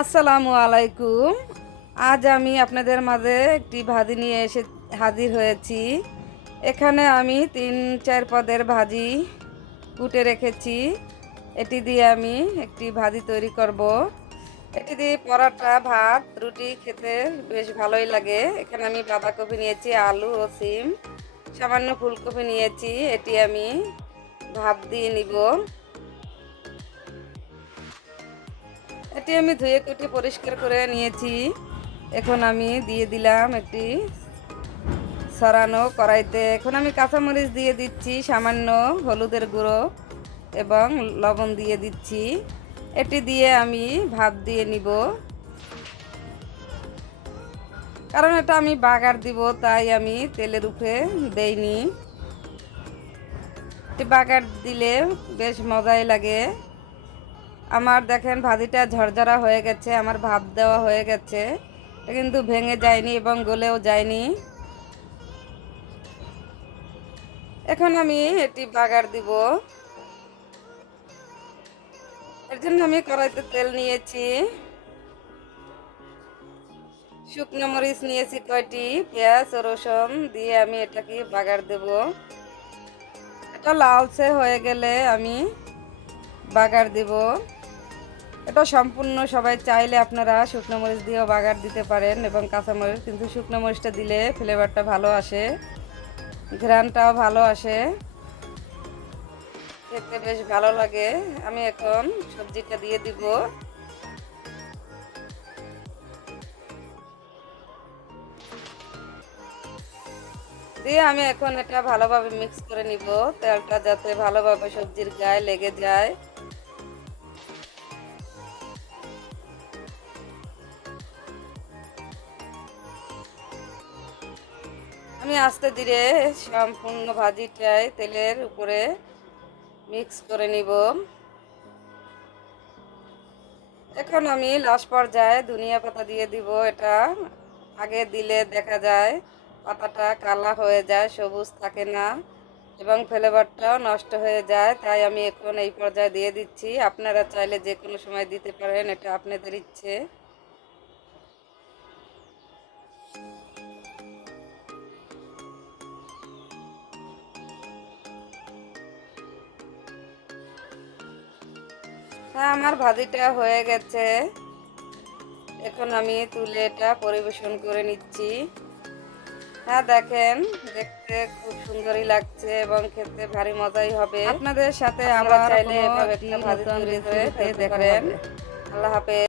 আসসালামু আলাইকুম। আজ আমি আপনাদের মাঝে একটি ভাজি নিয়ে এসে হাজির হয়েছি। এখানে আমি তিন, চার পদের ভাজি কুটে রেখেছি। এটি দিয়ে আমি একটি ভাজি তৈরি করব। এটি দিয়ে পরাটা, ভাত, রুটি খেতে বেশ ভালোই লাগে। এখানে আমি বাঁধাকপি নিয়েছি, আলু ও সিম। সামান্য ফুলকপি নিয়েছি। এটি আমি ভাপ দিয়ে নিব। এটি আমি ধুয়ে কেটে পরিষ্কার করে নিয়েছি। এখন আমি দিয়ে দিলাম একটি সরানো কড়াইতে। এখন আমি কাঁচামরিচ দিয়ে দিচ্ছি, সামান্য হলুদের গুঁড়ো এবং লবণ দিয়ে দিচ্ছি। এটি দিয়ে আমি ভাপ দিয়ে নিব। কারণ এটা আমি বাগার দিব, তাই আমি তেলের উপরে দেইনি। বাগার দিলে বেশ মজাই লাগে। আমার দেখেন ভাজিটা ঝরঝরা হয়ে গেছে, আমার ভাপ দেওয়া হয়ে গেছে। কিন্তু ভেঙে যায়নি এবং গলেও যায়নি। এখন আমি এটি বাগার দিব। এর জন্য আমি কড়াইতে তেল নিয়েছি। শুকনো মরিচ নিয়েছি কয়টি, পেঁয়াজ রসুন দিয়ে আমি এটাকে বাগার দেব। এটা লালচে হয়ে গেলে আমি বাগার দিব। এটা সম্পূর্ণ সবাই চাইলে আপনারা শুকনো মরিচ দিয়েও বাগার দিতে পারেন এবং কাঁচা মরিচ, কিন্তু শুকনো মরিচটা দিলে ফ্লেভারটা ভালো আসে ঘ্রানটাও ভালো আসে। খেতে বেশ ভালো লাগে। আমি এখন সবজিটা দিয়ে দিব। দিয়ে আমি এখন এটা ভালোভাবে মিক্স করে নিব। তেলটা যাতে ভালোভাবে সবজির গায়ে লেগে যায়। আমি আস্তে ধীরে সম্পূর্ণ ভাজিটায় তেলের উপরে মিক্স করে নিব। এখন আমি লাস্ট পর্যায়ে ধনিয়া পাতা দিয়ে দিব। এটা আগে দিলে দেখা যায় পাতাটা কালা হয়ে যায়, সবুজ থাকে না এবং ফ্লেভারটাও নষ্ট হয়ে যায়। তাই আমি এখন এই পর্যায়ে দিয়ে দিচ্ছি। আপনারা চাইলে যে কোনো সময় দিতে পারেন, এটা আপনাদের ইচ্ছে। আমার ভাজিটা হয়ে গেছে। এখন আমি তুলে এটা পরিবেশন করে নিচ্ছি। হ্যাঁ দেখেন দেখতে খুব সুন্দরই লাগছে এবং খেতে ভারী মজাই হবে। আপনাদের সাথে আমরা চাইলে এভাবে একটা ভাজি তৈরি করে পারেন। আল্লাহ হাফেজ।